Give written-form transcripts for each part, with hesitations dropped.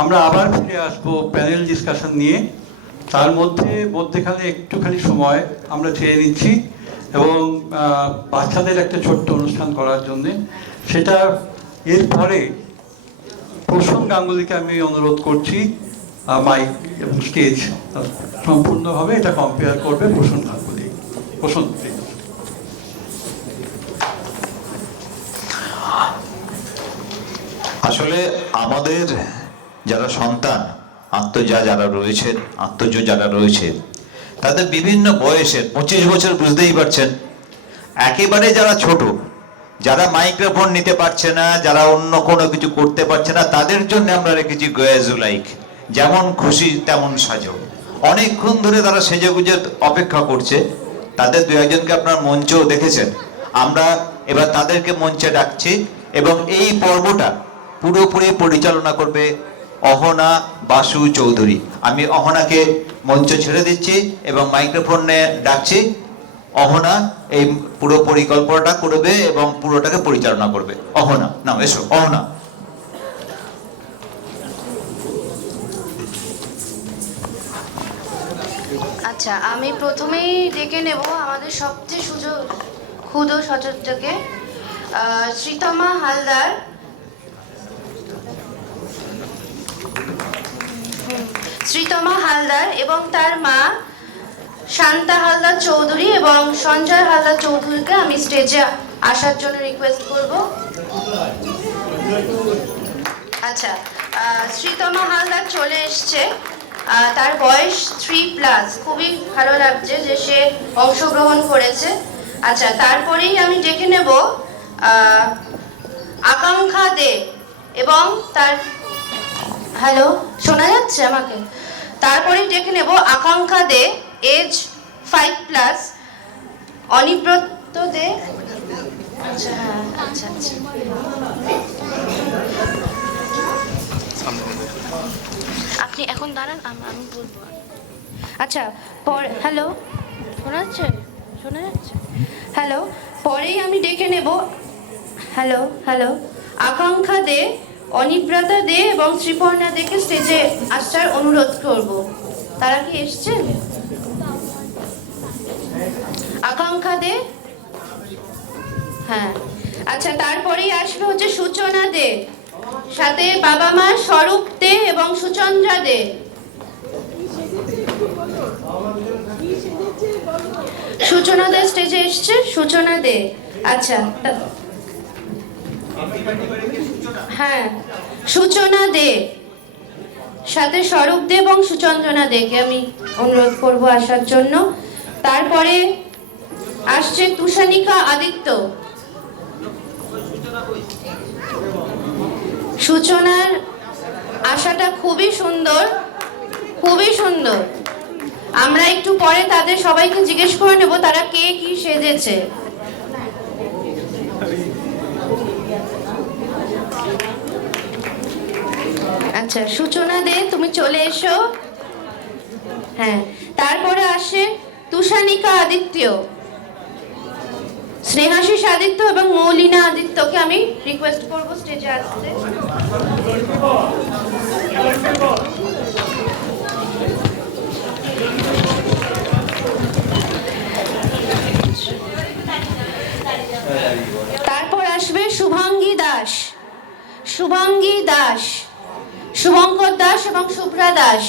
আমরা আবার ফিরে আসবো প্যানেল ডিসকাশন নিয়ে। তার মধ্যেখানে একটুখানি সময় আমরা চেয়ে নিচ্ছি এবং বাচ্চাদের একটা ছোট্ট অনুষ্ঠান করার জন্য। সেটা এরপরে প্রসূন গাঙ্গুলিকে আমি অনুরোধ করছি মাইক এবং স্টেজ সম্পূর্ণভাবে এটা কম্পেয়ার করবে প্রসূন গাঙ্গুলি। প্রসূন, আসলে আমাদের যারা সন্তান যারা রয়েছে তাদের বিভিন্ন বয়সের 25 বছর বুঝতেই পারছেন, একেবারে যারা ছোট, যারা মাইক্রোফোন নিতে পারছে না, যারা অন্য কোনো কিছু করতে পারছে না, তাদের জন্য আমরা রেখেছি গয়াজুলাইক, যেমন খুশি তেমন সাজো। অনেকক্ষণ ধরে তারা সেজেগুজে অপেক্ষা করছে। তাদের দু একজনকে আপনার মঞ্চেও দেখেছেন। আমরা এবার তাদেরকে মঞ্চে ডাকছি এবং এই পর্বটা পুরোপুরি পরিচালনা করবে অহনা বাসু চৌধুরী। আমি অহনাকে মঞ্চ ছেড়ে দিচ্ছি এবং মাইক্রোফোনে ডাকছি। অহনা এই পুরো পরিকল্পনাটা করবে এবং পুরোটাকে পরিচালনা করবে। অহনা, নাও এসো অহনা। আচ্ছা, আমি প্রথমেই ডেকে নেব আমাদের সবচেয়ে ক্ষুদো সচেতকে শ্রীতমা হালদার। শ্রীতমা হালদার এবং তার মা শান্তা হালদার চৌধুরী এবং সঞ্জয় হালদার চৌধুরীকে আমি স্টেজে আসার জন্য রিকোয়েস্ট করব। আচ্ছা, শ্রীতমা হালদার চলে এসছে। তার বয়স 3+। খুবই ভালো লাগছে যে সে অংশগ্রহণ করেছে। আচ্ছা, তারপরেই আমি ডেকে নেব আকাঙ্ক্ষা দে এবং তার, হ্যালো শোনা যাচ্ছে আমাকে? তারপরেই ডেকে নেব আকাঙ্ক্ষা দে, এজ 5+, অনিব্রত দে। আচ্ছা, হ্যাঁ, আচ্ছা আচ্ছা, আপনি এখন দাঁড়ান, আমি বলবো। আচ্ছা, হ্যালো শোনা যাচ্ছে? হ্যালো, পরেই আমি ডেকে নেব হ্যালো আকাঙ্ক্ষা দে, অনিব্রতা দে এবং শ্রীপর্ণা দেকে স্টেজে আসার অনুরোধ করব। তারা কি এসছেন? আকাঙ্ক্ষা দে, হ্যাঁ। আচ্ছা, তারপরেই আসবে হচ্ছে সূচনা দে, সাথে বাবা মা স্বরূপ দে এবং সুচন্দ্রা দে। সূচনা দে স্টেজে এসছে, সূচনা দে। আচ্ছা, হ্যাঁ, সূচনা দে সাথে স্বরূপ দে এবং সুচন্দ্রনা দেকে আমি অনুরোধ করব আসার জন্য। তারপরে আসছে তুষানিকা আদিত্য। সূচনার আশাটা খুবই সুন্দর, খুবই সুন্দর। আমরা একটু পরে তাদের সবাইকে জিজ্ঞেস করে নেব তারা কে কি সেজেছে। আচ্ছা, সূচনা দে তুমি চলে এসো। হ্যাঁ, তারপরে আসে তুষানিকা আদিত্য, স্নেহাশিস আদিত্য এবং মৌলিনা আদিত্যকে আমি রিকোয়েস্ট করব স্টেজে আসতে। তারপর আসবে শুভাঙ্গী দাস, শুভঙ্কর দাস এবং শুভ্রা দাস।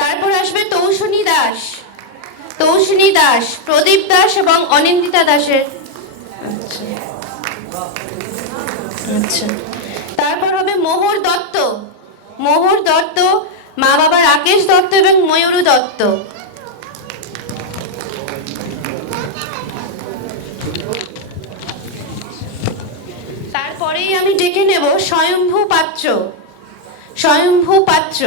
তারপর আসবে তৌসুনী দাস, প্রদীপ দাস এবং অনিন্দিতা দাসের। আচ্ছা, তারপর হবে মোহর দত্ত, মা বাবা রাকেশ দত্ত এবং ময়ূরু দত্ত। তারপরেই আমি ডেকে নেব স্বয়ম্ভু পাত্র,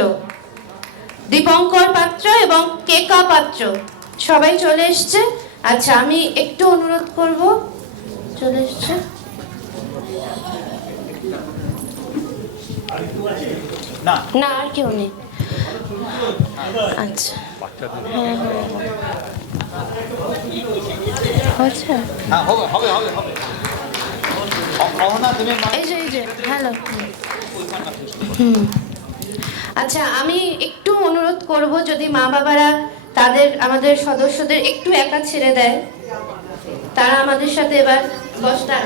দীপঙ্কর পাত্র এবং কেকা পাত্র। সবাই চলে এসছে। আচ্ছা, আমি একটু অনুরোধ করব, চলে এসছে। না, আর কেউ নেই। আচ্ছা, হ্যাঁ, আচ্ছা, এই যে হ্যালো। আচ্ছা, আমি একটু অনুরোধ করব যদি মা বাবারা আমাদের সদস্যদের একটু একা ছেড়ে দেয়, তারা আমাদের সাথে এবার বসটা।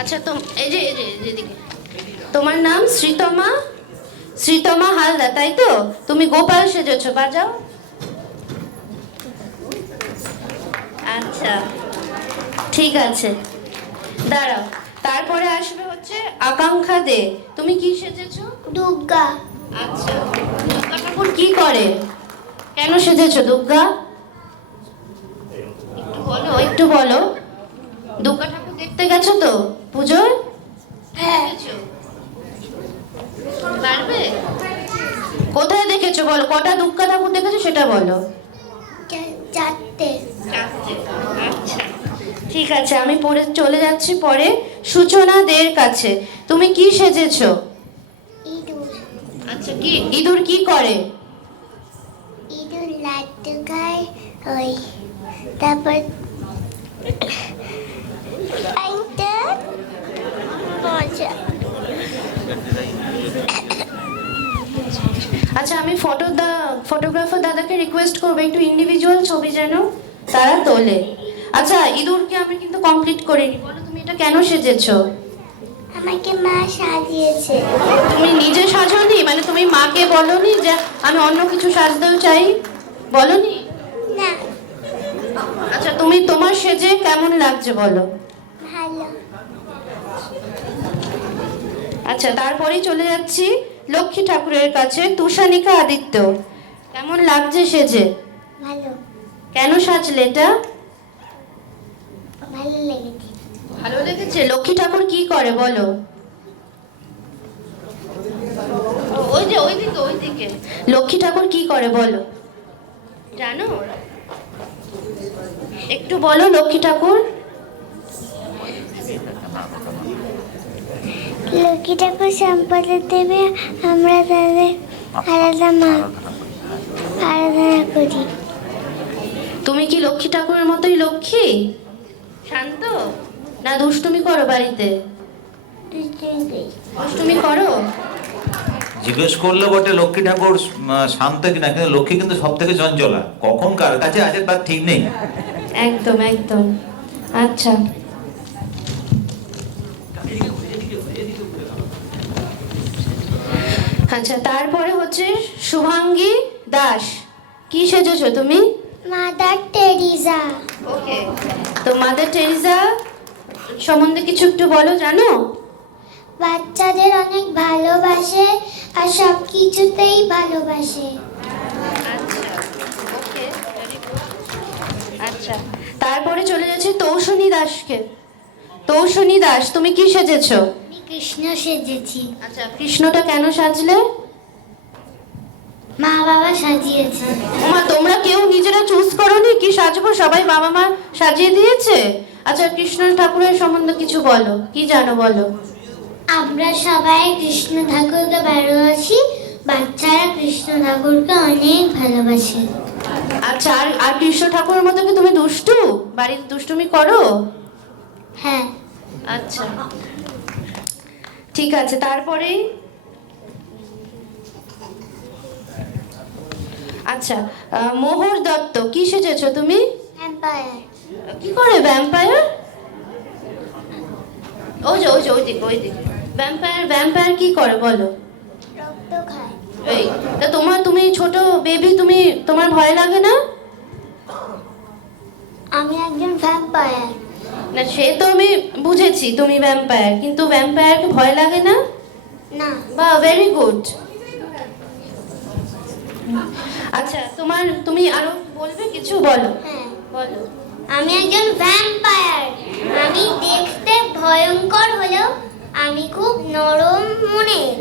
আচ্ছা, এদিকে। তোমার নাম শ্রীতমা হালদার, তাই তো? তুমি গোপাল সেজেছো, বাজাও। আচ্ছা, ঠিক আছে, দাঁড়াও। তারপরে আসবে হচ্ছে আকাঙ্ক্ষা দে। তুমি কি সেজেছো? দুর্গা। আচ্ছা, দুর্গা ঠাকুর কি করে? কেন সেজেছো দুর্গা? একটু বলো। দুর্গা ঠাকুর দেখতে গেছো তো পুজোয়? হ্যাঁ। পারবে? কোথায় দেখেছো বলো, কটা দুর্গা ঠাকুর দেখেছো সেটা বলো। চারটে। আচ্ছা, ঠিক আছে, আমি পরে চলে যাচ্ছি পরে সূচনা দের কাছে। তুমি কি সেজেছো? ইঁদুর। আচ্ছা, কি ইঁদুর কি করে? ইঁদুর লাড্ডু খায়, ওই তারপর আইটা মজা। আচ্ছা, আমি ফটোগ্রাফার দাদাকে রিকোয়েস্ট করবো একটু ইন্ডিভিজুয়াল ছবি যেন তারা তোলে। আচ্ছা, ইঁদুরকে আমি কিন্তু কমপ্লিট করিনি। বলো তুমি এটা কেন সেজেছো? আমাকে মা সাজিয়েছে। তুমি নিজে সাজোনি? মানে তুমি মাকে বলনি যে আমি অন্য কিছু সাজতেও চাই, বলনি? না। আচ্ছা, তুমি তোমার সেজে কেমন লাগছে বলো। ভালো। আচ্ছা, তারপরেই চলে যাচ্ছি লক্ষ্মী ঠাকুরের কাছে, তুষানিকা আদিত্য। কেমন লাগছে সেজে? ভালো। কেন সাজলে এটা? ভালো লেগেছে। ভালো লেগেছে। লক্ষ্মী ঠাকুর কি করে বলো? ওইদিকে। লক্ষ্মী ঠাকুর কি করে বলো, জানো? একটু বলো লক্ষ্মী ঠাকুর। লক্ষ্মী ঠাকুর সম্পদের দেবে, আমরা তাদের আরাধনা করি। তুমি কি লক্ষ্মী ঠাকুরের মতোই লক্ষ্মী, শান্ত, না দুষ্টুমি করো বাড়িতে? দুষ্টুমি করো? জিজ্ঞেস করলে বটে লক্ষ্মী ঠাকুর শান্ত কিনা, কিন্তু লক্ষ্মী কিন্তু সব থেকে চঞ্চলা, কখন কার কাছে আছে তার ঠিক নেই। একদম একদম। আচ্ছা, আচ্ছা, তারপরে হচ্ছে শুভাঙ্গী দাস। কি সেজেছো তুমি? Mother Teresa. ওকে, তো মাদার টেরিজা সম্বন্ধে কিছু একটু বলো, জানো? বাচ্চাদের অনেক ভালোবাসে আর সব কিছুতেই ভালোবাসে। আচ্ছা, ওকে, আচ্ছা, তারপরে চলে যাচ্ছে তৌসনী দাসকে। তৌসনী দাস, তুমি কি সেজেছো? আমি কৃষ্ণ সেজেছি। আচ্ছা, কৃষ্ণটা কেন সাজলে? মা বাবা সাজিয়েছে। ওমা, তোমরা কেউ নিজেরা চুজ করোনি কি সাজবো? সবাই বাবা মা সাজিয়ে দিয়েছে। আচ্ছা, কৃষ্ণ ঠাকুরের সম্বন্ধে কিছু বলো, কি জানো বলো। আমরা সবাই কৃষ্ণ ঠাকুরকে ভালোবাসি, বাচ্চারা কৃষ্ণ ঠাকুরকে অনেক ভালোবাসে। আচ্ছা, আর কৃষ্ণ ঠাকুরের মতো কি তুমি দুষ্টু, বাড়িতে দুষ্টুমি করো? হ্যাঁ। আচ্ছা, ঠিক আছে। তারপরে আচ্ছা, মোহর দত্ত, কি সেজেছো তুমি? ভ্যাম্পায়ার। কি করে ভ্যাম্পায়ার? ওইদিকে। ভ্যাম্পায়ার কি করে বলো? রক্ত খায়। এই, তা তুমি ছোট বেবি, তোমার ভয় লাগে না? আমি একজন ভ্যাম্পায়ার। না, সে তো আমি বুঝেছি তুমি ভ্যাম্পায়ার, কিন্তু ভ্যাম্পায়ারকে ভয় লাগে না? না। বাহ, ভেরি গুড। আচ্ছা, তুমি আরো বলবে কিছু, বলো। হ্যাঁ, বলো। আমি একজন ভ্যাম্পায়ার। আমি দেখতে ভয়ঙ্কর হলেও আমি খুব নরম মনের।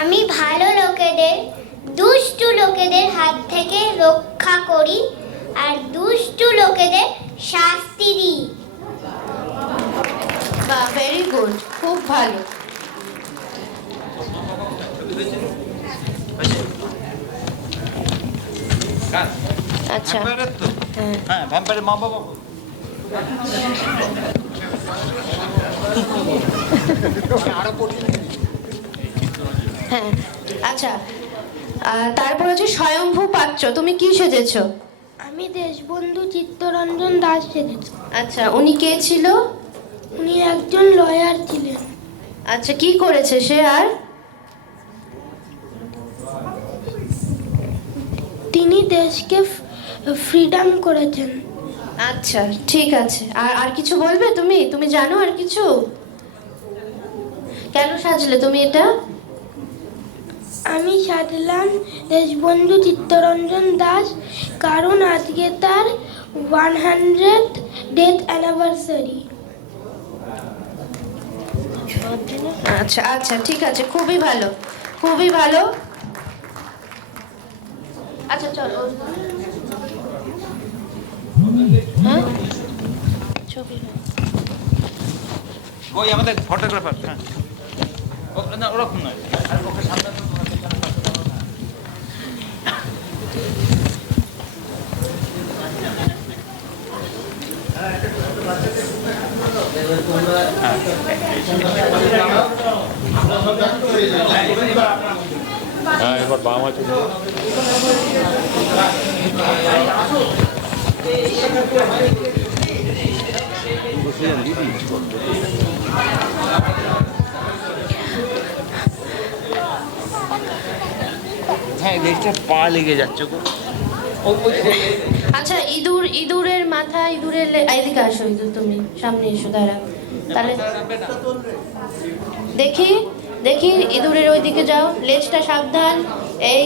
আমি ভালো লোকেদের, দুষ্টু লোকেদের হাত থেকে রক্ষা করি আর দুষ্টু লোকেদের শাস্তি দিই। বাহ, ভেরি গুড, খুব ভালো। আচ্ছা ভ্যাম্পায়ারের তো? হ্যাঁ হ্যাঁ, ভ্যাম্পায়ারের মা বাবা। হ্যাঁ আচ্ছা তারপর হচ্ছে স্বয়ম্ভু পাত্র, তুমি কি সেজেছো? আমি দেশবন্ধু চিত্তরঞ্জন দাস সেজেছি। আচ্ছা উনি কে ছিল? উনি একজন লয়ার ছিলেন। আচ্ছা কি করেছে সে? আর তিনি দেশকে ফ্রিডম করেছেন। আচ্ছা ঠিক আছে, আর আর কিছু বলবে তুমি? তুমি জানো আর কিছু? কেন সাজলে তুমি এটা? আমি সাজলাম দেশবন্ধু চিত্তরঞ্জন দাস কারণ আজকে তার 100th ডেথ অ্যানিভার্সারি। আচ্ছা আচ্ছা ঠিক আছে, খুবই ভালো, খুবই ভালো। আচ্ছা চলো। হ্যাঁ ছবি ওই আমাদের ফটোগ্রাফার। হ্যাঁ, না ওরকম নয়, আর ওকে সামনে এবার বাম আছে। হ্যাঁ, দেখতে পা লেগে যাচ্ছে গো। আচ্ছা ইঁদুরের মাথা, এদিকে আসো, ইঁদুর তুমি সামনে এসো, দাঁড়া তাহলে দেখি দেখি ইঁদুরের ওইদিকে যাও, লেজটা সাবধান। এই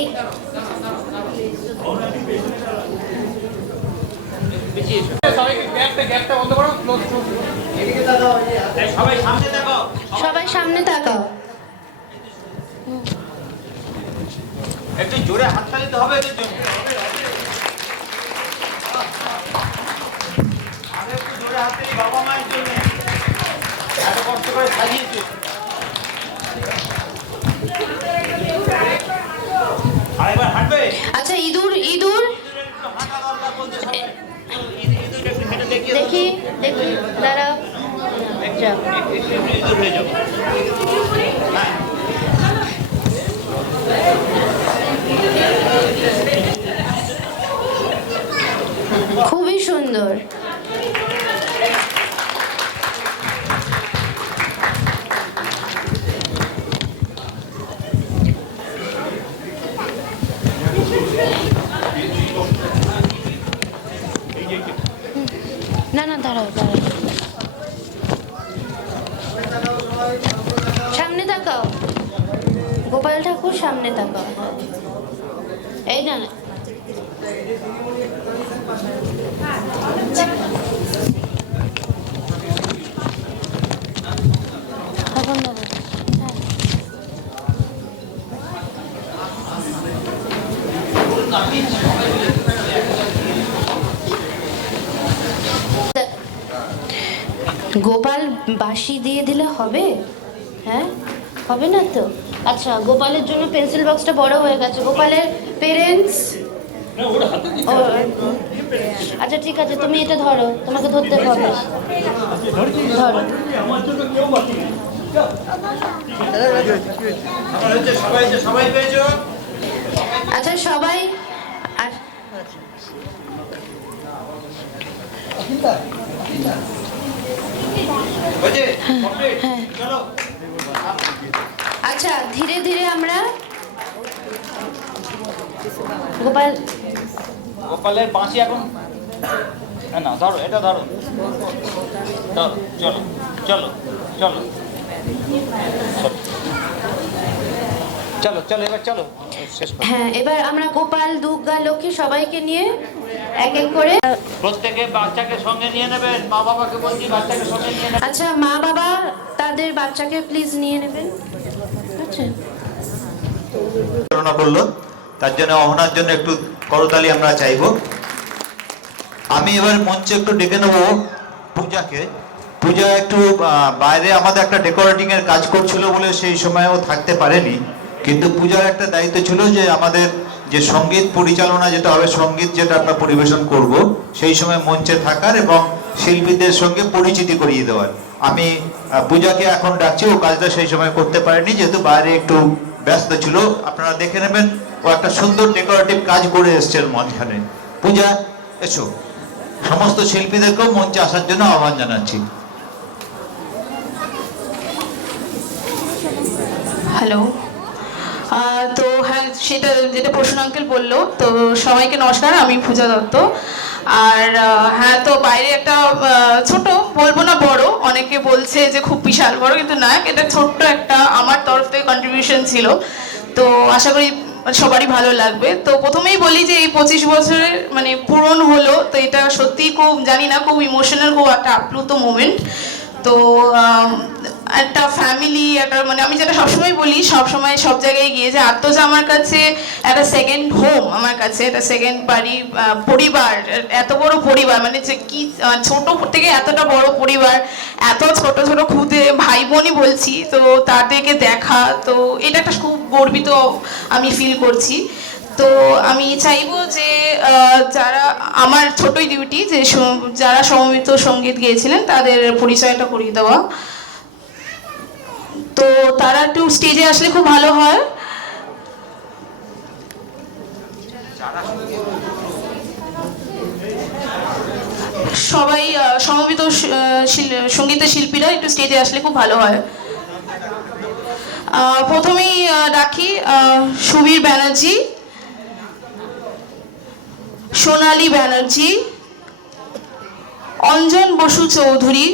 সবাই সামনে তাকাও। একটু জোরে হাততালি দিতে হবে এদের জন্য। আরে একটু জোরে হাততালি বাবা মায়ের জন্য, এত কষ্ট করে সাজিয়েছে। আরেকবার হাঁটবে? আচ্ছা ইঁদুর হাঁটা দরকার বলতে সবাই। ইঁদুর একটু হেঁটে দেখিয়ে দাও। দেখি দেখি দাঁড়াও, যাও। একটু ইঁদুর হয়ে যাও। হ্যাঁ। খুবই সুন্দর। না না দাঁড়াও দাঁড়াও, সামনে তাকাও, গোপাল ঠাকুর সামনে তাকাও। এই না না তখন দেবো। হ্যাঁ। গোপাল বাঁশি দিয়ে দিলে হবে? হ্যাঁ হবে না তো? আচ্ছা গোপালের জন্য পেন্সিল বক্সটা বড় হয়ে গেছে, গোপালের পেরেন্টস। আচ্ছা ঠিক আছে, তুমি এটা ধরো, তোমাকে ধরতে হবে, ধরো। সবাই পেয়েছো? আচ্ছা সবাই আর হয়েছে? কমপ্লিট? চলো। আচ্ছা ধীরে ধীরে আমরা গোপালের বাঁশি এখন না, ধরো এটা ধরো, ধরো, চলো চলো চলো চলো চলো এবার চলো শেষ করো। হ্যাঁ এবার আমরা গোপাল, দুর্গা, লক্ষ্মী সবাইকে নিয়ে এক এক করে। প্রত্যেকে বাচ্চাকে সঙ্গে নিয়ে নেবেন, মা বাবাকে বলছি বাচ্চাকে সঙ্গে নিয়ে নেবেন। আচ্ছা মা বাবা তাদের বাচ্চাকে প্লিজ নিয়ে নেবেন। আচ্ছা পরিচালনা করলো, তার জন্য অহনার জন্য একটু করতালি আমরা চাইবো। আমি এবার মঞ্চে একটু ডেকে নেবো পূজাকে। পূজা একটু বাইরে আমাদের একটা ডেকোরেটিং এর কাজ করছিল বলে সেই সময়ও থাকতে পারেনি, কিন্তু পূজার একটা দায়িত্ব ছিল যে আমাদের যে সঙ্গীত পরিচালনা যেটা হবে, সঙ্গীত যেটা আমরা পরিবেশন করব, সেই সময় মঞ্চে থাকার এবং শিল্পীদের সঙ্গে পরিচিতি করিয়ে দেওয়ার। আমি পূজাকে এখন ডাকছি, ও কাজটা সেই সময় করতে পারেনি যেহেতু বাইরে একটু ব্যস্ত ছিল। আপনারা দেখে নেবেন, ও একটা সুন্দর ডেকোরেটিভ কাজ করে এসছেন মাঝখানে। পূজা এসো, সমস্ত শিল্পীদেরকেও মঞ্চে আসার জন্য আহ্বান জানাচ্ছি। হ্যালো। তো হ্যাঁ, সেটা যেটা প্রশ্ন আঙ্কেল বললো, তো সবাইকে নমস্কার, আমি পূজা দত্ত। আর হ্যাঁ, তো বাইরে একটা ছোট, বলবো না বড়, অনেকে বলছে যে খুব বিশাল বড়, কিন্তু না, এটা ছোট্ট একটা আমার তরফ থেকে কন্ট্রিবিউশন ছিল। তো আশা করি সবারই ভালো লাগবে। তো প্রথমেই বলি যে এই 25 বছরের মানে পূরণ হলো, তো এটা সত্যিই খুব, জানি না, খুব ইমোশনাল, খুব একটা আপ্লুত মোমেন্ট। তো একটা ফ্যামিলি, একটা মানে আমি যেটা সবসময় বলি, সবসময় সব জায়গায় গিয়ে, যে আত্মজা আমার কাছে একটা সেকেন্ড হোম, আমার কাছে একটা সেকেন্ড বাড়ি, পরিবার, এত বড় পরিবার, মানে যে কি ছোট থেকে এতটা বড় পরিবার, এত ছোট ছোট খুদে ভাই বোনই বলছি, তো তাদেরকে দেখা, তো এটা একটা খুব গর্বিত আমি ফিল করছি। তো আমি চাইবো যে যারা, আমার ছোটই ডিউটি, যে যারা সমবেত সঙ্গীত গেয়েছিলেন তাদের পরিচয়টা করিয়ে দেওয়া। তো তারা একটু স্টেজে আসলে খুব ভালো হয়। সবাই সমবেত সঙ্গীতের শিল্পীরা একটু স্টেজে আসলে খুব ভালো হয়। প্রথমেই রাখি সুবীর ব্যানার্জি, সোনালী ব্যানার্জি, অঞ্জন বসু চৌধুরী,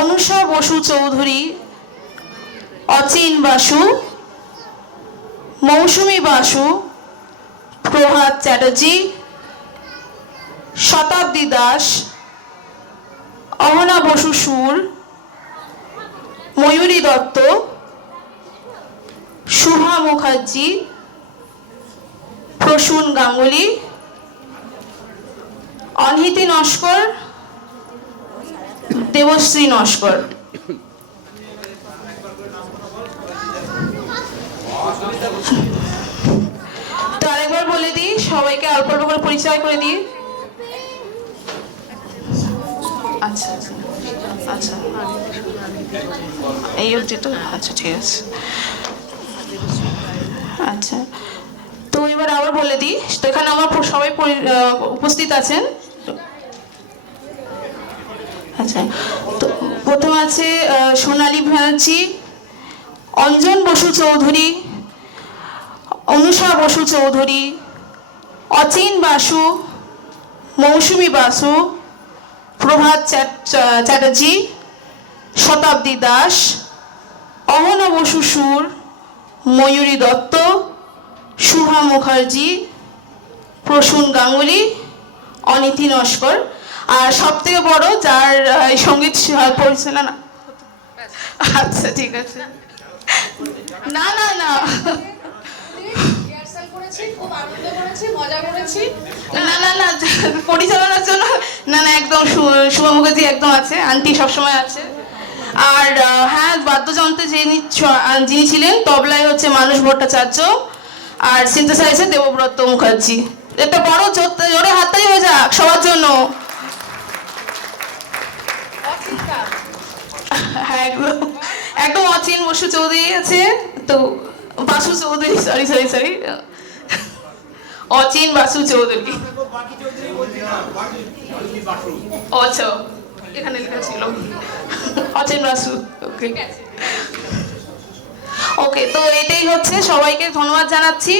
অনুষা বসু চৌধুরী, অচিন বাসু, মৌসুমী বাসু, প্রভাত চ্যাটার্জি, শতাব্দী দাস, অহনা বসু সুর, ময়ূরী দত্ত, শুভা মুখার্জি, প্রসূন গাঙ্গুলি, অনহিতি নস্কর, দেবশ্রী নস্কর। তো আরেকবার বলে দিই, সবাইকে অল্প অল্প করে পরিচয় করে দিই। আচ্ছা আচ্ছা, এই অবধি তো, আচ্ছা ঠিক আছে। আচ্ছা, তো এবার আবার বলে দিই, তো এখানে আমার সবাই উপস্থিত আছেন। আচ্ছা, তো প্রথম আছে সোনালী ব্যানার্জি, অঞ্জন বসু চৌধুরী, অনুষা বসু চৌধুরী, অচিন বাসু, মৌসুমী বাসু, প্রভাত চ্যাটার্জি, শতাব্দী দাস, অহনা বসু সুর, ময়ূরী দত্ত, শুভা মুখার্জি, প্রসূন গাঙ্গুলি, অনিতি নস্কর। আর সব থেকে বড় যার সঙ্গীত পরিচালনা, আচ্ছা ঠিক আছে, না না না না না না, পরিচালনার জন্য না না, একদম শুভা মুখার্জি একদম আছে, আন্টি সবসময় আছে। আর হ্যাঁ, বাদ্যযন্ত্রে যিনি ছিলেন, তবলায় হচ্ছে মানুষ ভট্টাচার্য, আর সিনথেসাইজারে দেবব্রত মুখার্জি। একটা বড় জোরে হাততালি হয়ে যাক সবার জন্য। হ্যাঁ, একদম অচিন বসু চৌধুরী আছে, তো বাসু চৌধুরী, সরি অচিন বাসু চৌধুরী। আচ্ছা, এখানে লেখা ছিল অচিন বাসু। ওকে ওকে, তো এটাই হচ্ছে, সবাইকে ধন্যবাদ জানাচ্ছি।